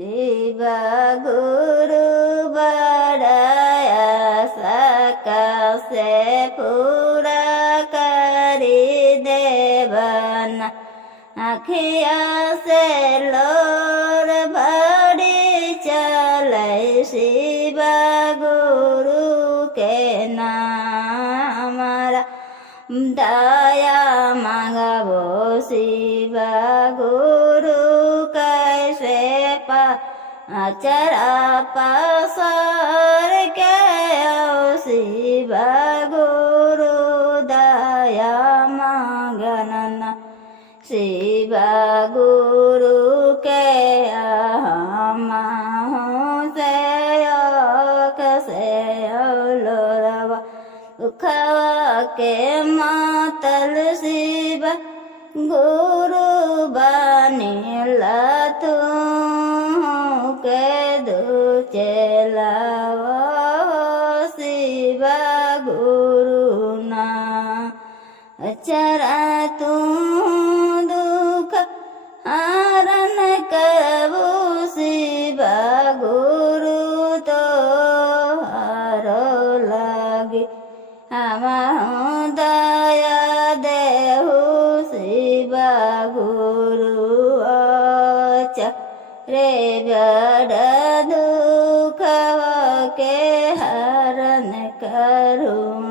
शिव गुरु बड़ाया सका से पूरा करी देवन आखिया से लोर भरी चले शिव गुरु के नाम दया मांगबो शिव गुरु कैसे चरा पसर के शिव गुरु दया मांगन शिव गुरु के से लोरवा उखवा के मातल शिव गुरु बनिला तू के दुचेला शिव गुरु ना चरा तू दुख हरण करबो शिव गुरु तो हरो लागे हम दया देहु शिव गुरु रे बड़ दुख के हरण करुणा।